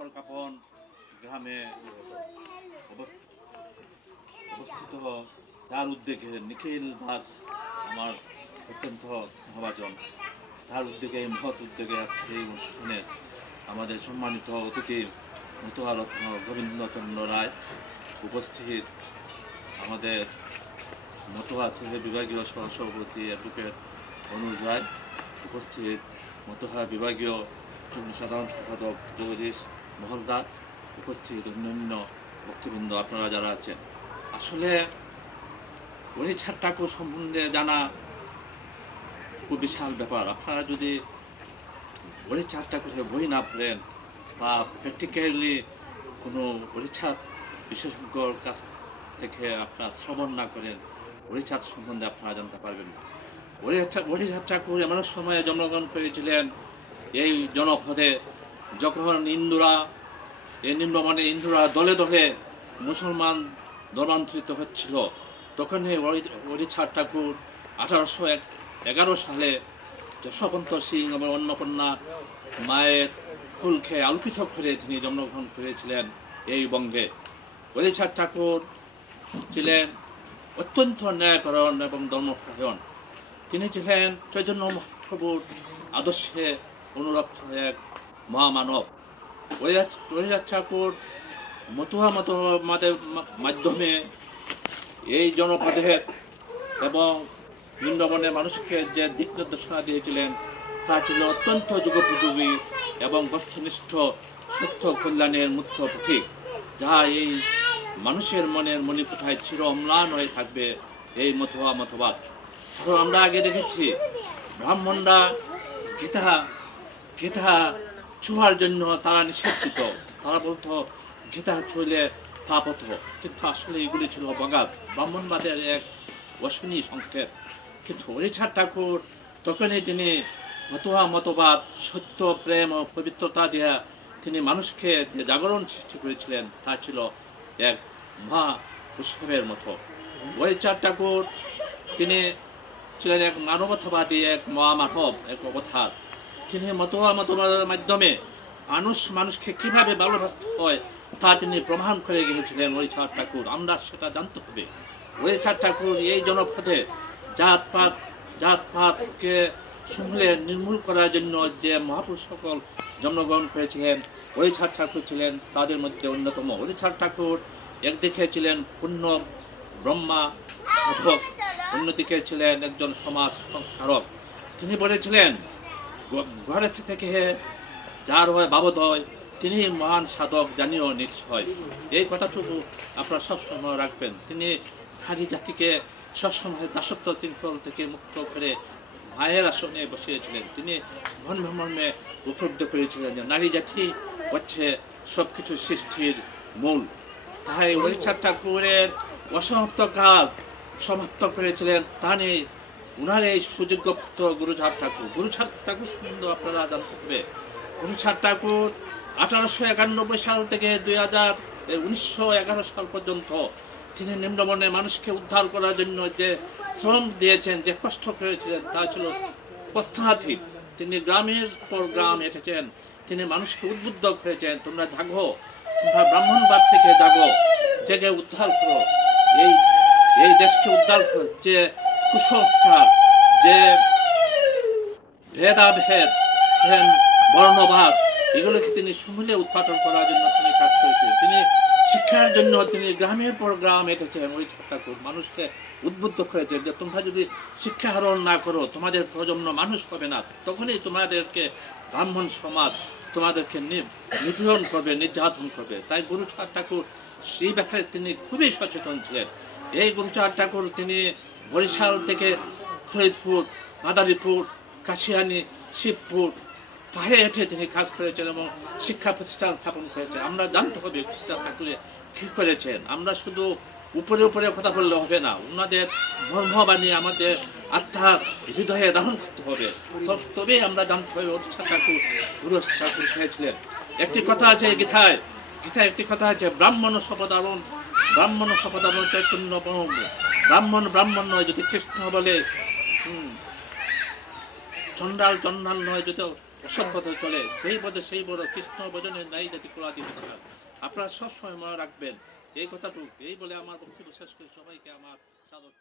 খড়কাপন গ্রামে অবস- অবস্থিত তার উদ্যোগে নিখিল দাস আমার অত্যন্ত স্নেহভাজন তার উদ্যোগে, এই মহৎ উদ্যোগে আজকে এই অনুষ্ঠানে আমাদের সম্মানিত অতিথি মতুয়ারত্ন গোবিন্দচন্দ্র রায় উপস্থিত। আমাদের মতুয়া সিলেট বিভাগীয় সহসভাপতি অ্যাডভোকেট অনুজ রায় উপস্থিত। মতুয়া বিভাগীয় সাধারণ সম্পাদক জগদীশ মহলদার উপস্থিত অন্যান্য ভক্তবৃন্দ আপনারা যারা আছেন। আসলে হরিছাড় ঠাকুর সম্বন্ধে জানা খুব বিশাল ব্যাপার। আপনারা যদি হরিছাড় ঠাকুরের বই না পড়েন বা প্র্যাকটিক্যালি কোনো হরিছাড় বিশেষজ্ঞর কাছ থেকে আপনার শ্রবণ না করেন হরিছাড় সম্বন্ধে আপনারা জানতে পারবেন না। হরিছাড় ঠাকুর এমন সময়ে জন্মগ্রহণ করেছিলেন, এই জনপদে যখন ইন্দুরা, এই নিম্নমানে ইন্দুরা দলে দলে মুসলমান ধর্মান্তরিত হচ্ছিল, তখন হরিছাড় ঠাকুর আঠারোশো এগারো সালে যশবন্ত সিং এবং অন্নপূর্ণা মায়ের ফুল খেয়ে আলোকিত করে তিনি জন্মগ্রহণ করেছিলেন এই বঙ্গে। হরিছাড় ঠাকুর ছিলেন অত্যন্ত ন্যায়পরায়ণ এবং ধর্মপরায়ণ। তিনি ছিলেন চৈতন্য মহাপ্রভুর আদর্শে অনুরক্ত এক মহামানব। হরিচাঁদ ঠাকুর মতুয়া মতবাদের মাধ্যমে এই জনপদের এবং বৃন্দাবনের মানুষকে যে দিক নির্দেশনা দিয়েছিলেন, তা ছিল অত্যন্ত যুগোপযোগী এবং বস্তুনিষ্ঠ সত্য কল্যাণের মুখ্য প্রতীক যা এই মানুষের মনের মণিপুঠায় চির অম্লান হয়ে থাকবে এই মতবা মতবাদ আমরা আগে দেখেছি, ব্রাহ্মণরা গীতা গীতা ছোঁয়ার জন্য তারা নিষেধিত তারা বলতো, গীতা ছুঁলে পাপ হতো। কিন্তু আসলে এগুলি ছিল বগাস ব্রাহ্মণবাদের এক অশ্বিনী সংকেত। কিন্তু হরিচাঁদ ঠাকুর তখনই তিনি মতোয়া মতবাদ, সত্য, প্রেম ও পবিত্রতা দিয়া তিনি মানুষকে যে জাগরণ সৃষ্টি করেছিলেন, তা ছিল এক মহা উৎসবের মতো। হরিচাঁদ ঠাকুর তিনি ছিলেন এক মানবতাবাদী, এক মহামানব, এক অবতার তিনি মতোয়া মাধ্যমে মানুষ মানুষকে কীভাবে ভালোবাসতে হয়, তা তিনি প্রমাণ করে গিয়েছিলেন হরিচাঁদ ঠাকুর। আমরা সেটা জানতে হবে। হরিচাঁদ ঠাকুর এই জনপদে জাতপাত, জাতপাতকে সমূলে নির্মূল করার জন্য যে মহাপুরুষ সকল জন্মগ্রহণ করেছিলেন হরিচাঁদ ঠাকুর ছিলেন তাদের মধ্যে অন্যতম। হরিচাঁদ ঠাকুর একদিকে ছিলেন পূর্ণ ব্রহ্মা সাধক অন্যদিকে ছিলেন একজন সমাজ সংস্কারক। তিনি বলেছিলেন গ- ঘরে থেকে যার হয় বাবদ হয় তিনি মহান সাধক জানিও নিশ্চয়। এই কথাটুকু আপনারা সবসময় রাখবেন। তিনি নারী জাতিকে সবসময় দাসত্ব শৃঙ্খল থেকে মুক্ত করে মায়ের আসনে বসিয়েছিলেন। তিনি মর্মে উপলব্ধি করেছিলেন যে নারী জাতি হচ্ছে সবকিছু সৃষ্টির মূল। তাই হরিচাঁদ ঠাকুরের অসমাপ্ত কাজ সমাপ্ত করেছিলেন। তা নিয়ে উনার এই সুযোগ্য পুত্র গুরুঝাড় ঠাকুর। গুরুঝাড় ঠাকুর সম্বন্ধে আপনারা জানতে হবে। গুরুঝাড় ঠাকুর আঠারোশো একানব্বই সাল থেকে দুই হাজার উনিশশো এগারো সাল পর্যন্ত তিনি নিম্নবর্ণের মানুষকে উদ্ধার করার জন্য যে শ্রম দিয়েছেন, যে কষ্ট করেছিলেন, তা ছিল প্রস্তাহাতীত তিনি গ্রামের পর গ্রাম হেঁটেছেন তিনি মানুষকে উদ্বুদ্ধ করেছেন। তোমরা জাগো, তোমরা ব্রাহ্মণবাদ থেকে জাগো, জেগে উদ্ধার করো। এই এই দেশকে উদ্ধার করো, যে কুসংস্কার, যে ভেদাভেদ, যে বর্ণবাদ, এগুলোকে তিনি সমূলে উৎপাদন করার জন্য তিনি কাজ করেছেন। তিনি শিক্ষার জন্য, তিনি গ্রামের পর গ্রাম হেঁটেছেন ওই ঠাকুর। মানুষকে উদ্বুদ্ধ করেছেন যে, তোমরা যদি শিক্ষা আহরণ না করো, তোমাদের প্রজন্ম মানুষ হবে না। তখনই তোমাদেরকে ব্রাহ্মণ সমাজ তোমাদেরকে নিপীড়ন করবে, নির্যাতন করবে। তাই গুরুচাঁদ ঠাকুর সেই ব্যাপারে তিনি খুবই সচেতন ছিলেন। এই গুরুচাঁদ ঠাকুর, তিনি বরিশাল থেকে ফরিদপুর, মাদারীপুর, কাশিয়ানি, শিবপুর, পায়ে হেঁটে তিনি কাজ করেছেন এবং শিক্ষা প্রতিষ্ঠান স্থাপন করেছেন। আমরা জানতে হবে গুরুচাঁদ ঠাকুরে কি করেছেন। আমরা শুধু উপরে উপরে কথা বললে হবে না ওনাদের মর্মবাণী আমাদের আত্মার হৃদয়ে ধারণ করতে হবে। তো- তবেই আমরা জানতে হবে অনুষ্ঠান ঠাকুর, গুরু ঠাকুর হয়েছিলেন একটি কথা আছে গীতায় গীতায় একটি কথা আছে, ব্রাহ্মণ শপদারণ ব্রাহ্মণ শপদারণ চৈতন্য ব্রহ্ম। ব্রাহ্মণ ব্রাহ্মণ নয় যদি কৃষ্ণ বলে চন্ডাল চন্ডাল নয় যদি অসৎ পথে চলে সেই বছর সেই বড় কৃষ্ণ ভজনের নাই জাতি কুলাদি বিচার আপনারা সবসময় মনে রাখবেন, এই কথাটুকু, এই বলে আমার বক্তব্য শেষ করে। সবাইকে আমার সাদর